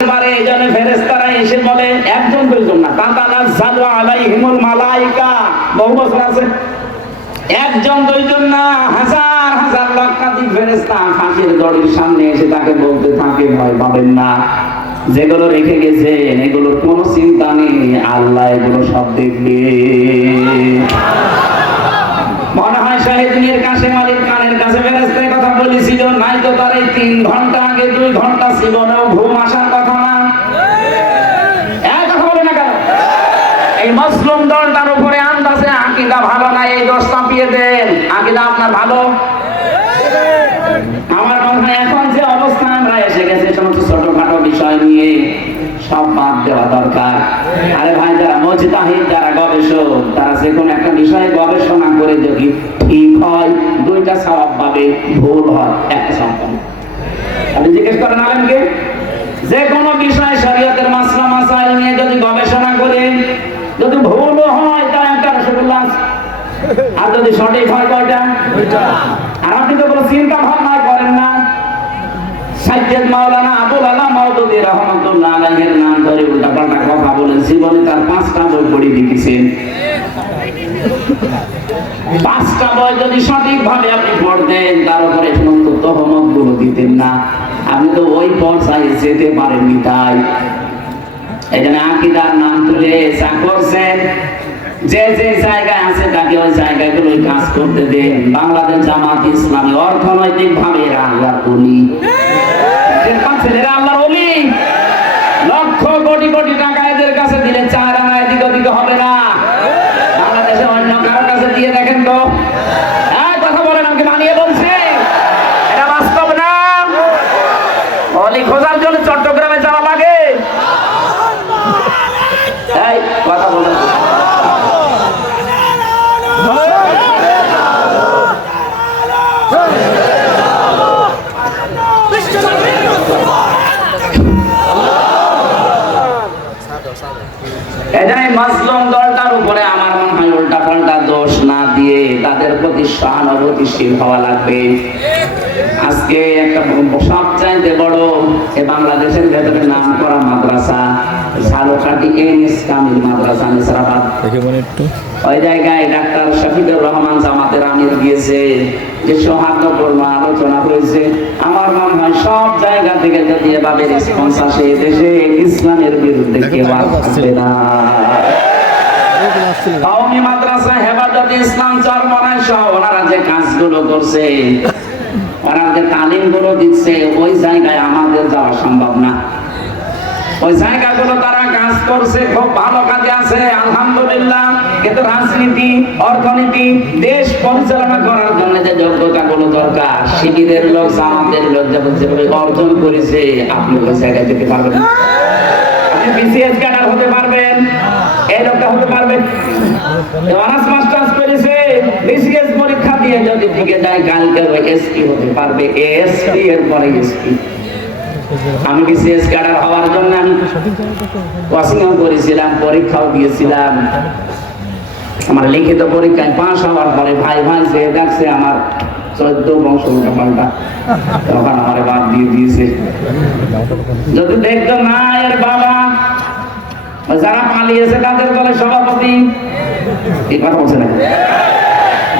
পারে। এইজন্য ফেরেশতারা এসে বলে একজন দুইজন না, তাতানাজ্জালু আলাইহিমুল মালায়েকা, বহু বছর আছে, একজন দুইজন না, হাজার হাজার লক্ষাধিক ফেরেশতা ফাঁসির দড়ির সামনে এসে তাকে বলতে থাকে ভয় পাবেন না, যেগুলো রেখে গেছেন এগুলো কোনো চিন্তা নেই, আল্লাহ এগুলো সব দেখবে। মনে হয় শাহিদিনের কাছে মালিক কানের কাছে ফেরেশতার কথা বলেছিল, নাই তো তার এই 3 ঘন্টা আগে 2 ঘন্টা ছিল না, ঘুম আসার কথা না। কথা বলে না কেন? এই মুসলিম দলটার উপরে আন্দাজে আকীদা ভালো না, এই দোষ চাপিয়ে দেন। আকীদা আপনার ভালো, আমার মনে হয় এখন যে অবস্থা আমরা এসে গেছে সমস্ত ছোটখাটো বিষয় নিয়ে সব বাদ দেওয়া দরকার। আরে ভাই, যারা মুজতাহিদ, যারা গবেষক, তারা যে কোনো একটা বিষয়ে গবেষণা করে যদি ঠিক হয় 2টা সওয়াব পাবে, ভুল হয় 1টা সওয়াব পাবে। আপনি জিজ্ঞেস করেন আলেমকে, যে কোনো বিষয় শরীয়তের মাসলা মাসাইল নিয়ে যদি গবেষণা করে যদি ভুলও হয় তা 1টা রাসূলুল্লাহ, আর যদি সঠিক হয় কয়টা? 2টা। আর আপনি তো কোনো চিন্তা ভাবনা করেন না। সাইয়্যিদ মাওলানা আবুল আলা মাওদুদী রাহমাতুল্লাহ আলাইহির নাম ধরে উল্টাপাল্টা কথা বলেন, জীবনে তার 5টা বই পড়ে লিখেছেন। 5টা বই যদি সঠিকভাবে আপনি পড়তেন, তার উপরে সমস্ত তহমতগুলো দিতেন না। আপনি তো ওই পর্যায়ে যেতে পারেননি। তাই এই জন্য আকীদার নাম তুলে যা করছেন, যে যে জায়গায় আছে তাকে ওই জায়গাগুলো কাজ করতে দেন। বাংলাদেশ জামাত ইসলামী অর্থনৈতিক ভাবে আল্লাহর ওলি, ছেলেরা আল্লাহর ওলি, লক্ষ কোটি কোটি টাকা এদের কাছে দিলে 4 আনা এদিক ওদিক হবে না। বাংলাদেশে অন্য কারোর কাছে দিয়ে দেখেন তো, কথা বলেন, আমাকে মানিয়ে বলছি, এটা বাস্তব না। ওলি খোঁজার জন্য চট্টগ্রামে যাওয়া লাগে। কথা বলেন, মাজলুম দলটার উপরে আমার মনে হয় উল্টা পাল্টা দোষ না দিয়ে তাদের প্রতি সহানুভূতিশীল হওয়া লাগবে। আজকে একটা সবচাইতে বড় বাংলাদেশের ভেতরে নাম করা মাদ্রাসা ঝালকাঠি এনএস কামিল মাদ্রাসা নিসরাবাদ, ওই জায়গায় ডাক্তার শফিকুর রহমান জামাতের আমির গিয়েছে, যে সৌহার্দ্যপূর্ণ আলোচনা হয়েছে। আমার মনে হয় সব জায়গা থেকে যদি এভাবে রেসপন্স আসে, দেশে ইসলামের বিরুদ্ধে কেউ আর থাকবে না। কওমি মাদ্রাসা হেফাজতে ইসলাম চরমনাই সহ ওনারা যে কাজগুলো করছে, ওনারা যে তালিমগুলো দিচ্ছে, ওই জায়গায় আমাদের যাওয়া সম্ভব না। ওই জায়গাগুলো তারা কাজ করছে, খুব ভালো কাজে আছে, আলহামদুলিল্লাহ। কিন্তু রাজনীতি, অর্থনীতি, দেশ পরিচালনা করার জন্য যে যোগ্যতাগুলো দরকার, শিবিরের লোক, জামাতের লোক যেভাবে অর্জন করেছে, আপনি ওই জায়গায় যেতে পারবেন না। আপনি বিসিএস ক্যাডার হতে পারবেন, এই লোকটা হতে পারবেন, অনার্স মাস্টার্স করেছে, বিসিএস পরীক্ষা দিয়ে যদি টিকে যায়, কালকে ওই এসপি হতে পারবে, এসপি এর পরে এসপি। আমি বিসিএস ক্যাডার হওয়ার জন্য আমি কোচিংও করেছিলাম, পরীক্ষাও দিয়েছিলাম। আমার লিখিত পরীক্ষায় পাস হওয়ার পরে ভাই ভাই যে দেখছে আমার 14 বংশ উল্টাপাল্টা, তখন আমার বাদ দিয়ে দিয়েছে। যদি দেখতো না এর বাবা যারা পালিয়েছে তাদের দলের সভাপতি, এই কথা বলছে না,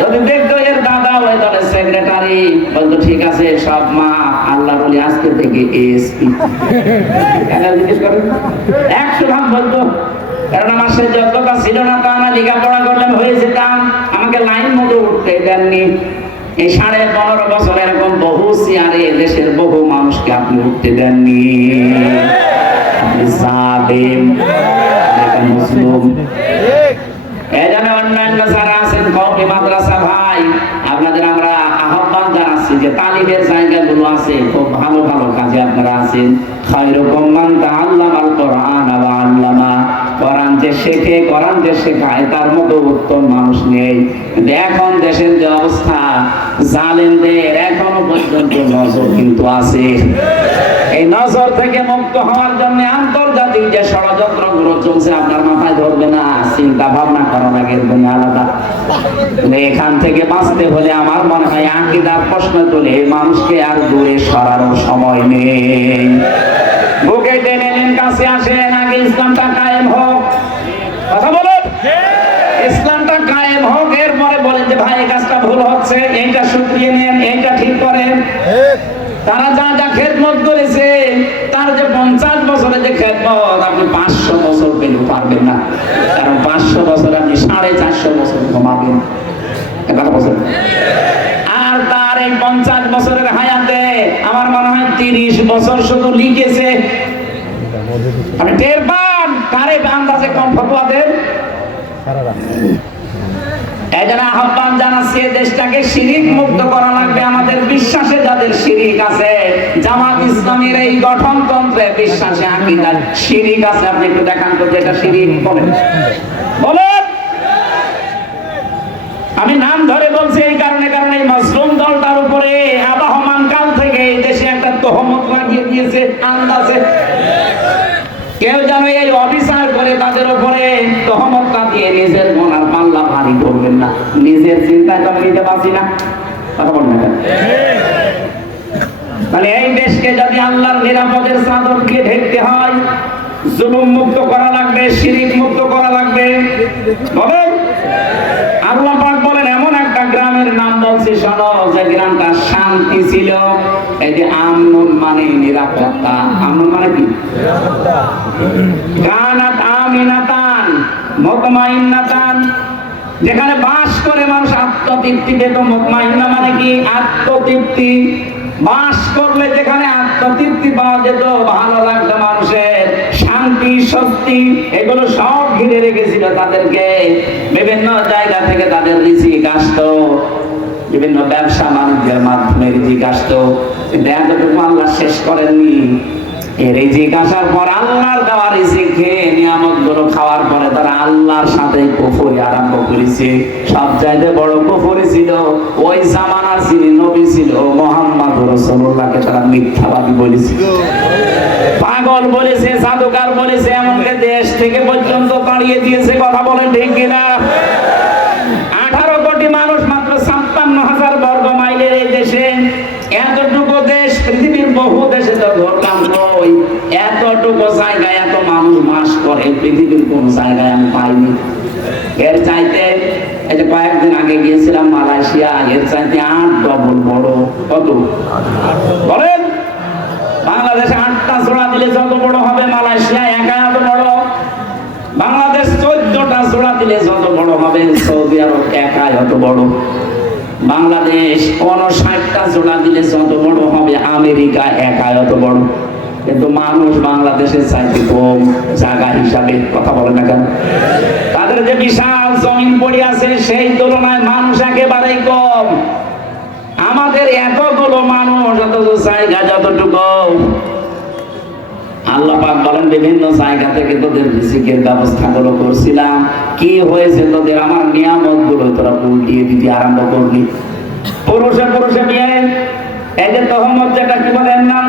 যদি দেখতো এর দাদা ওই দলের সেক্রেটারি, বলতো ঠিক আছে সব মা আল্লাহ বলি আজকে থেকে এসপি, জিজ্ঞেস করেন 100 ভাগ বলতো। কারণ আমার সে যোগ্যতা ছিল না, তা না, লেখাপড়া করলে হয়ে যেতাম, আমাকে লাইন মতো উঠতে দেননি। এই 15.5 বছর এরকম বহু চেয়ারে দেশের বহু মানুষকে আপনি উঠতে দেননি। আপনি জালেম, আপনি মুসলিম। এজন্য অন্যান্য যারা আছেন কওমি মাদ্রাসা ভাই, আপনাদের আমরা আহ্বান জানাচ্ছি যে তালিমের জায়গাগুলো আছে, খুব ভালো ভালো কাজে আপনারা আছেন। খায়রুকুম মান তাআল্লামাল কুরআন ওয়া আল্লামা, কোরআন যে শেখে, কোরআন যে শেখায়, তার মতো উত্তম মানুষ নেই। এখন দেশের যে অবস্থা, জালেমদের এখনো পর্যন্ত নজর কিন্তু আছে। এই নজর থেকে মুক্ত হওয়ার জন্য আন্তর্জাতিক যে ষড়যন্ত্রগুলো চলছে, আপনার মাথায় ধরবে না, চিন্তা ভাবনা করা লাগে আলাদা। এখান থেকে বাঁচতে হলে আমার মনে হয় আকীদার প্রশ্ন তুলে মানুষকে আর দূরে সরানোর সময় নেই। বুকে টেনে নিন, কাছে আসেন, আগে ইসলামটা কায়েম হোক। কথা বলুন, ইসলামটা কায়েম হোক, এরপরে বলেন যে ভাই এই কাজটা ভুল হচ্ছে, এইটা শুধরিয়ে নেন, এইটা ঠিক করেন। তারা যা যা খেদমত করেছে, তার যে 50 বছরের যে খেদমত, আপনি 500 বছর পেলেও পারবেন না। কারণ 500 বছর আপনি 450 বছর ঘুমাবেন। কথা বলছেন? আর তার এই 50 বছরের হায়াতে আমার মনে হয় 30 বছর শুধু লিখেছে। আপনি টের পান কারে আন্দাজে কম ফতোয়া দেন। এই জন্য আহ্বান জানাচ্ছি, দেশটাকে শিরিক মুক্ত করা লাগবে। আমাদের বিশ্বাসে যাদের শিরিক আছে, জামাত ইসলামের এই গঠনতন্ত্রে বিশ্বাসে আকীদার শিরিক আছে, আপনি একটু দেখান তো যেটা শিরিক। বলেন বলেন। আমি নাম ধরে বলছি এই কারণে, কারণ এই মাসরুম দলটার উপরে আবহমান কাল থেকে এই দেশে একটা তহমত লাগিয়ে দিয়েছে আন্দাজে। কেউ যেন এই অবিচার করে তাদের উপরে তহমতটা দিয়ে নিজের গোনার পাল্লা ভারী করবেন না। নিজের চিন্তায় তো নিতে পারছি না। কথা বলবেন না। তাহলে এই দেশকে যদি আল্লাহর নিরাপদের চাদর দিয়ে ঢেকতে হয়, জুলুম মুক্ত করা লাগবে, শিরিক মুক্ত করা লাগবে। বলেন। আল্লাহ পাক বলেন এমন একটা গ্রামের নাম বলছি শোনো, যে গ্রামটা শান্তি ছিল। এই যে আমনুন মানে নিরাপত্তা, আমনুন মানে কি? কানাত আমিনাতান মুতমাইন্নাতান, যেখানে বাস করে মানুষ আত্মতৃপ্তি পেত। মুতমাইন্না মানে কি? আত্মতৃপ্তি। বাস করলে যেখানে আত্মতৃপ্তি পাওয়া যেত, ভালো লাগতো মানুষের, শান্তি স্বস্তি এগুলো সব ঘিরে রেখেছিল তাদেরকে। বিভিন্ন জায়গা থেকে তাদের রিজিক আসতো, বিভিন্ন ব্যবসা বাণিজ্যের মাধ্যমে রিজিক আসতো। কিন্তু এতটুকু আল্লাহ শেষ করেননি। এই রিজিক আসার পর আল্লাহর দেওয়া রিজিক খেয়ে নিয়ামত গুলো খাওয়ার পরে তারা আল্লাহর সাথে কুফরি আরম্ভ করেছে। সব চাইতে বড় কুফরি ছিল ওই জামানার যিনি নবী ছিল মুহাম্মদ রাসূলুল্লাহকে তারা মিথ্যাবাদী বলেছিল, পাগল বলেছে, জাদুকর বলেছে, এমনকি দেশ থেকে পর্যন্ত তাড়িয়ে দিয়েছে। কথা বলেন ঠিক কিনা? 18 কোটি মানুষ, মাত্র 56,000 বর্গ মাইলের এই দেশে, এতটুকু দেশ পৃথিবীর বহু দেশে তো ধরলাম নয়, এতটুকু জায়গায় এত মানুষ বাস করে পৃথিবীর কোন জায়গায় আমি পাইনি। এর চাইতে এই যে কয়েকদিন আগে গিয়েছিলাম মালয়েশিয়া, এর চাইতে 8 ডবল বড়। কত বলেন? বাংলাদেশে 8টা জোড়া দিলে যত বড় হবে, মালয়েশিয়া একা এত বড়। বাংলাদেশ 14টা জোড়া দিলে যত বড় হবে, সৌদি আরব একা এত বড়। বাংলাদেশ 59টা জোড়া দিলে যত বড় হবে, আমেরিকা একা এত বড়। কিন্তু মানুষ বাংলাদেশের চাইতে কম জায়গা হিসাবে। কথা বলে না কেন? তাদের যে বিশাল জমিন পড়ে আছে, সেই তুলনায় মানুষ একেবারেই কম। আমাদের এতগুলো মানুষ, অথচ জায়গা যতটুকু। আল্লাহ পাক বলেন বিভিন্ন জায়গা থেকে তোদের রিজিকের ব্যবস্থা গুলো করছিলাম, কি হয়েছে তোদের? আমার নিয়ামত গুলো তোরা উল্টিয়ে দিতে আরম্ভ করলি। পুরুষে পুরুষে বিয়ে, এই যে তহমত, যেটা কি বলেন না